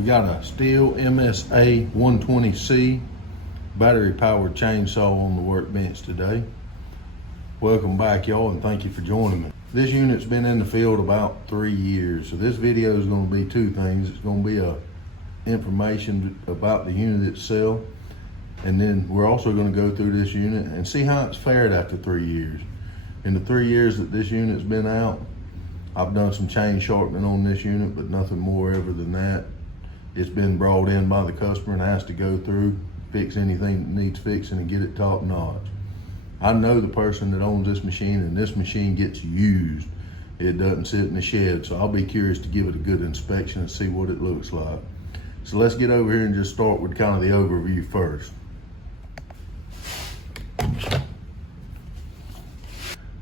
We got a Stihl MSA-120C battery powered chainsaw on the workbench today. Welcome back, y'all, and thank you for joining me. This unit's been in the field about 3 years, so this video is going to be two things. It's going to be information about the unit itself, and then we're also going to go through this unit and see how it's fared after 3 years. In the 3 years that this unit's been out, I've done some chain sharpening on this unit, but nothing more ever than that. It's been brought in by the customer and has to go through, fix anything that needs fixing and get it top notch. I know the person that owns this machine, and this machine gets used. It doesn't sit in the shed, so I'll be curious to give it a good inspection and see what it looks like. So let's get over here and just start with kind of the overview first.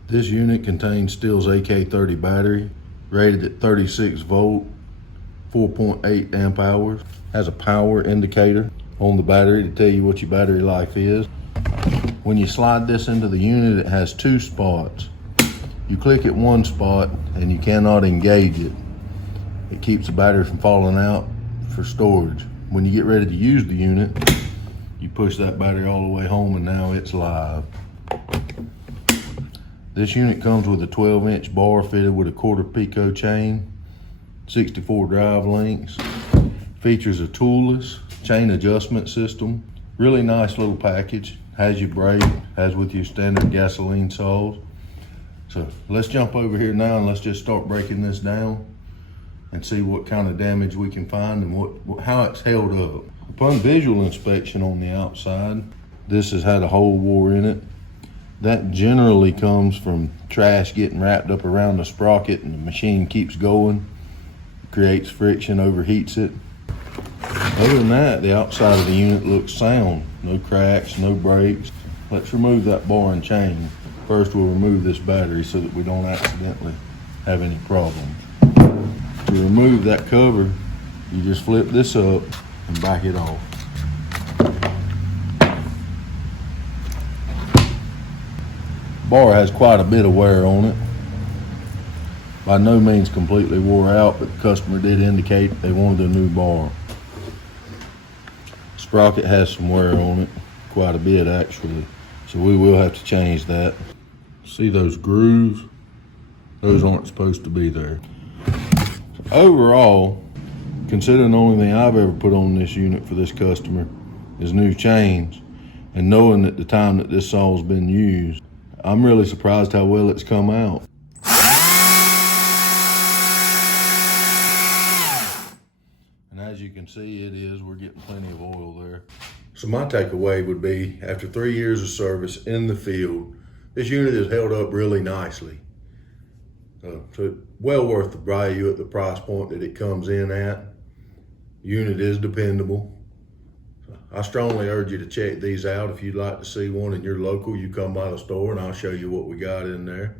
This unit contains Stihl's AK30 battery, rated at 36 volt, 4.8 amp hours. Has a power indicator on the battery to tell you what your battery life is. When you slide this into the unit, it has two spots. You click at one spot and you cannot engage it. It keeps the battery from falling out for storage. When you get ready to use the unit, you push that battery all the way home and now it's live. This unit comes with a 12-inch bar fitted with a 1/4 pico chain, 64 drive links. Features a toolless chain adjustment system. Really nice little package. Has your brake, has with your standard gasoline saws. So let's jump over here now and let's just start breaking this down and see what kind of damage we can find and how it's held up. Upon visual inspection on the outside, this has had a hole wore in it. That generally comes from trash getting wrapped up around the sprocket and the machine keeps going, creates friction, overheats it. Other than that, the outside of the unit looks sound. No cracks, no breaks. Let's remove that bar and chain. First, we'll remove this battery so that we don't accidentally have any problems. To remove that cover, you just flip this up and back it off. Bar has quite a bit of wear on it. By no means completely wore out, but the customer did indicate they wanted a new bar. Sprocket has some wear on it, quite a bit actually, so we will have to change that. See those grooves? Those aren't supposed to be there. Overall, considering the only thing I've ever put on this unit for this customer is new chains, and knowing that the time that this saw's been used, I'm really surprised how well it's come out. And as you can see, we're getting plenty of oil there. So my takeaway would be, after 3 years of service in the field, this unit is held up really nicely. So well worth the value at the price point that it comes in at. Unit is dependable. I strongly urge you to check these out. If you'd like to see one in your local, you come by the store and I'll show you what we got in there.